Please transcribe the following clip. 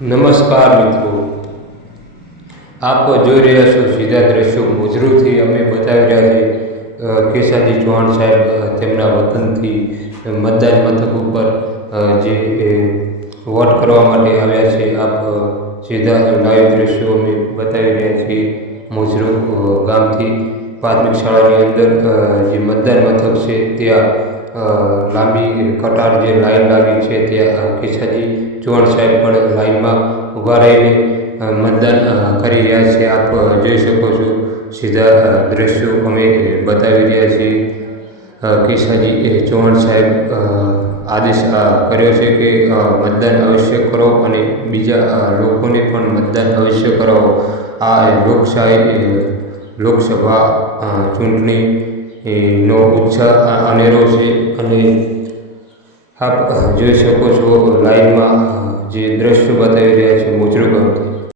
નમસ્કાર મિત્રો, આપ જોઈ રહ્યા છો સીધા દ્રશ્યો મુજરૂથી અમે બતાવી રહ્યા છીએ કેશાજી ચૌહાણ સાહેબ તેમના વતનથી મતદાન મથક ઉપર જે વોટ કરવા માટે આવ્યા છે. આપ સીધા લાઈવ દ્રશ્યો અમે બતાવી રહ્યા છીએ મુજરૂ ગામથી. પ્રાથમિક શાળાની અંદર જે મતદાન મથક છે ત્યાં લાંબી કતાર જે લાઈન લાગી છે ત્યાં કેશાજી ચૌહાણ સાહેબ પણ લાઈનમાં ઊભા રહીને મતદાન કરી રહ્યા છે. આપ જોઈ શકો છો સીધા દ્રશ્યો અમે બતાવી રહ્યા છીએ. કેશાજી ચૌહાણ સાહેબ આદેશ કર્યો છે કે મતદાન અવશ્ય કરો અને બીજા લોકોને પણ મતદાન અવશ્ય કરાવો. આ લોકસભા ચૂંટણીનો ઉત્સાહ અનેરો છે અને આપ જોઈ શકો છો લાઈવમાં જે દ્રશ્યો બતાવી રહ્યા છે